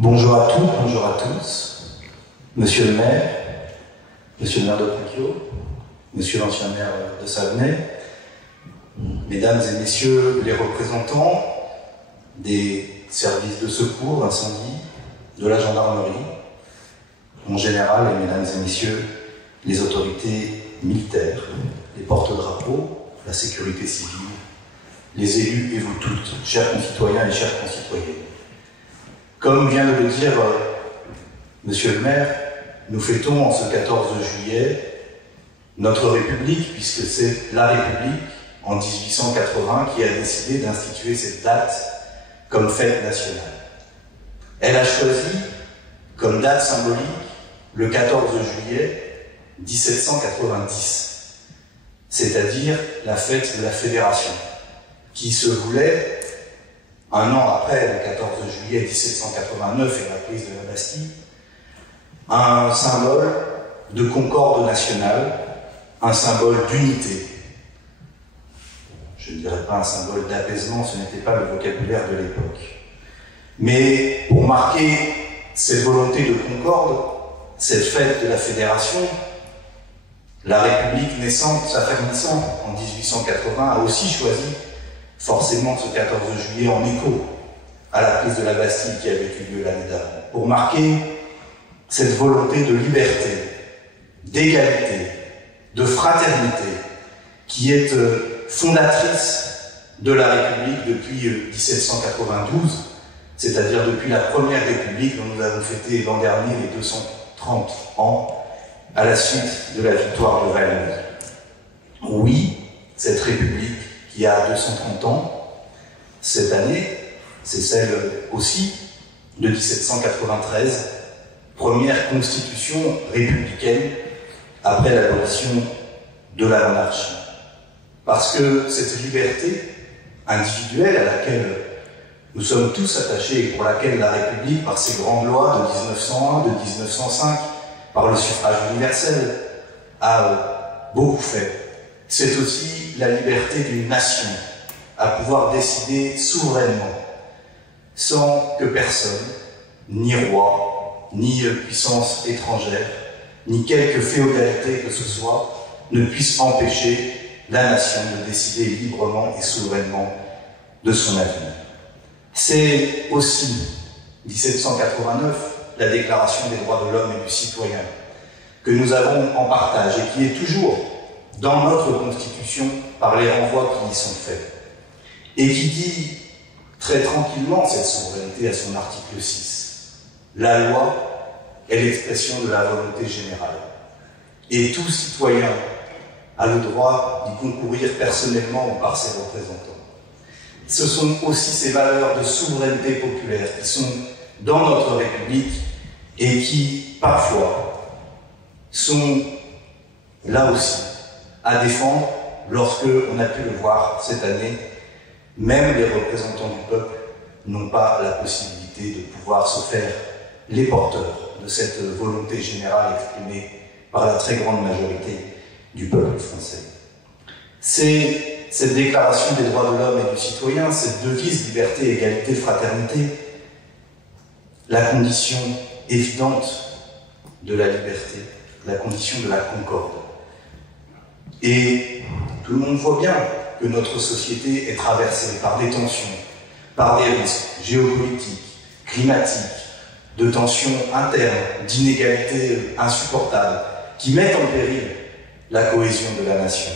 Bonjour à toutes, bonjour à tous. Monsieur le maire de Ponthieu, monsieur l'ancien maire de Savenay, mesdames et messieurs les représentants des services de secours, incendie, de la gendarmerie, en général, et mesdames et messieurs les autorités militaires, les porte-drapeaux, la sécurité civile, les élus et vous toutes, chers concitoyens et chères concitoyennes. Comme vient de le dire monsieur le maire, nous fêtons en ce 14 juillet notre République, puisque c'est la République, en 1880, qui a décidé d'instituer cette date comme fête nationale. Elle a choisi comme date symbolique le 14 juillet 1790, c'est-à-dire la fête de la Fédération, qui se voulait, un an après le 14 juillet 1789 et la prise de la Bastille, un symbole de concorde nationale, un symbole d'unité. Je ne dirais pas un symbole d'apaisement, ce n'était pas le vocabulaire de l'époque. Mais pour marquer cette volonté de concorde, cette fête de la Fédération, la République naissante, s'affermissant en 1880, a aussi choisi forcément ce 14 juillet en écho à la prise de la Bastille qui avait eu lieu l'année d'avant, pour marquer cette volonté de liberté, d'égalité, de fraternité, qui est fondatrice de la République depuis 1792, c'est-à-dire depuis la première République dont nous avons fêté l'an dernier les 230 ans à la suite de la victoire de Valmy. Oui, cette République qui a 230 ans, cette année, c'est celle aussi de 1793, première constitution républicaine après l'abolition de la monarchie. Parce que cette liberté individuelle à laquelle nous sommes tous attachés et pour laquelle la République, par ses grandes lois de 1901, de 1905, par le suffrage universel, a beaucoup fait, c'est aussi la liberté d'une nation à pouvoir décider souverainement, sans que personne, ni roi, ni puissance étrangère, ni quelque féodalité que ce soit, ne puisse empêcher la nation de décider librement et souverainement de son avenir. C'est aussi, 1789, la Déclaration des droits de l'homme et du citoyen, que nous avons en partage et qui est toujours dans notre Constitution par les renvois qui y sont faits, et qui dit très tranquillement cette souveraineté à son article 6. La loi est l'expression de la volonté générale, et tout citoyen a le droit d'y concourir personnellement ou par ses représentants. Ce sont aussi ces valeurs de souveraineté populaire qui sont dans notre République et qui, parfois, sont là aussi à défendre lorsque, on a pu le voir cette année, même les représentants du peuple n'ont pas la possibilité de pouvoir se faire les porteurs de cette volonté générale exprimée par la très grande majorité du peuple français. C'est cette déclaration des droits de l'homme et du citoyen, cette devise liberté, égalité, fraternité, la condition évidente de la liberté, la condition de la concorde. Et tout le monde voit bien que notre société est traversée par des tensions, par des risques géopolitiques, climatiques, de tensions internes, d'inégalités insupportables, qui mettent en péril la cohésion de la nation.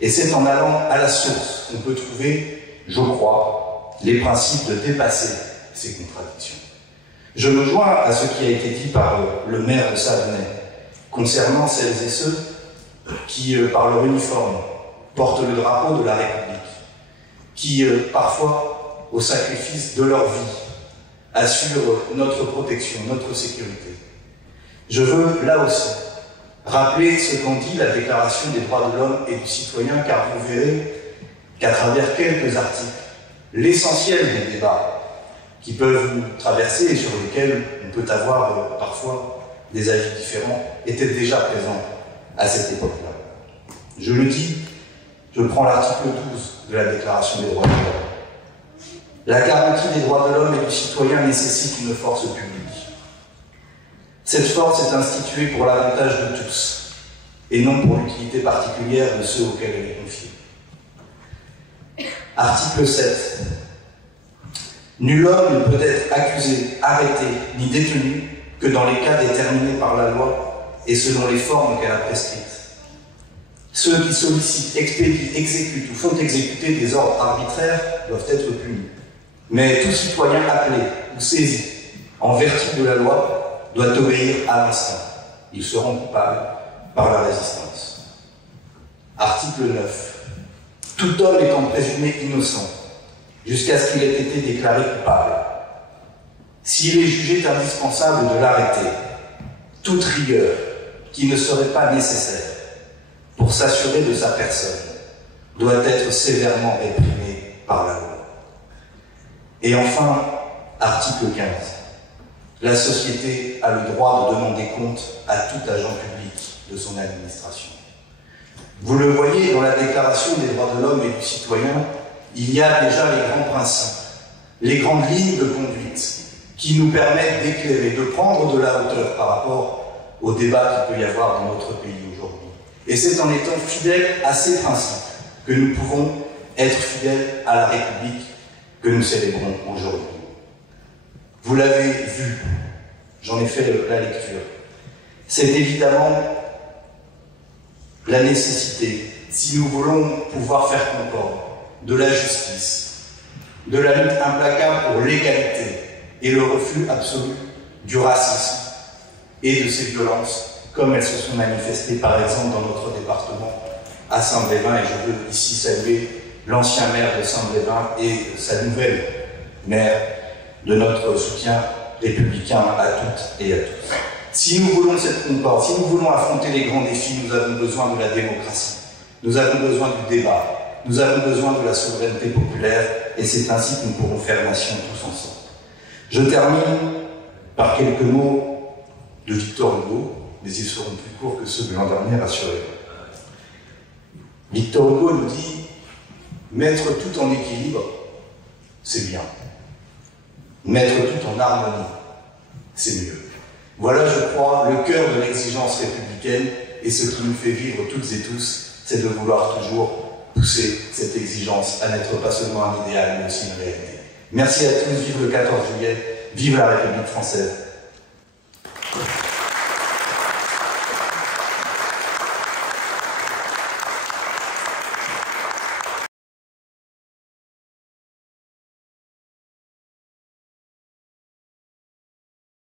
Et c'est en allant à la source qu'on peut trouver, je crois, les principes de dépasser ces contradictions. Je me joins à ce qui a été dit par le maire de Savenay concernant celles et ceux qui, par leur uniforme, portent le drapeau de la République, qui, parfois, au sacrifice de leur vie, assurent notre protection, notre sécurité. Je veux, là aussi, rappeler ce qu'en dit la Déclaration des droits de l'homme et du citoyen, car vous verrez qu'à travers quelques articles, l'essentiel des débats qui peuvent nous traverser et sur lesquels on peut avoir parfois des avis différents, étaient déjà présents à cette époque-là. Je le dis, je prends l'article 12 de la Déclaration des droits de l'homme. La garantie des droits de l'homme et du citoyen nécessite une force publique. Cette force est instituée pour l'avantage de tous, et non pour l'utilité particulière de ceux auxquels elle est confiée. Article 7. Nul homme ne peut être accusé, arrêté, ni détenu que dans les cas déterminés par la loi et selon les formes qu'elle a prescrites. Ceux qui sollicitent, expédient, exécutent ou font exécuter des ordres arbitraires doivent être punis. Mais tout citoyen appelé ou saisi en vertu de la loi doit obéir à l'instant. Ils seront coupables par la résistance. Article 9. Tout homme étant présumé innocent jusqu'à ce qu'il ait été déclaré coupable. S'il est jugé indispensable de l'arrêter, toute rigueur qui ne serait pas nécessaire pour s'assurer de sa personne doit être sévèrement réprimée par la loi. Et enfin, article 15. La société a le droit de demander compte à tout agent public de son administration. Vous le voyez, dans la Déclaration des droits de l'homme et du citoyen, il y a déjà les grands principes, les grandes lignes de conduite qui nous permettent d'éclairer, de prendre de la hauteur par rapport au débat qu'il peut y avoir dans notre pays aujourd'hui. Et c'est en étant fidèles à ces principes que nous pouvons être fidèles à la République que nous célébrons aujourd'hui. Vous l'avez vu, j'en ai fait la lecture. C'est évidemment la nécessité, si nous voulons pouvoir faire concorde, de la justice, de la lutte implacable pour l'égalité et le refus absolu du racisme et de ces violences, comme elles se sont manifestées par exemple dans notre département à Saint-Brévin, et je veux ici saluer l'ancien maire de Saint-Brévin et sa nouvelle maire de notre soutien républicain à toutes et à tous. Si nous voulons cette concorde, si nous voulons affronter les grands défis, nous avons besoin de la démocratie, nous avons besoin du débat, nous avons besoin de la souveraineté populaire, et c'est ainsi que nous pourrons faire nation tous ensemble. Je termine par quelques mots de Victor Hugo, mais ils seront plus courts que ceux de l'an dernier, rassurez-vous. Victor Hugo nous dit « Mettre tout en équilibre, c'est bien. Mettre tout en harmonie, c'est mieux. » Voilà, je crois, le cœur de l'exigence républicaine, et ce qui nous fait vivre toutes et tous, c'est de vouloir toujours pousser cette exigence à n'être pas seulement un idéal, mais aussi une réalité. Merci à tous, vive le 14 juillet, vive la République française.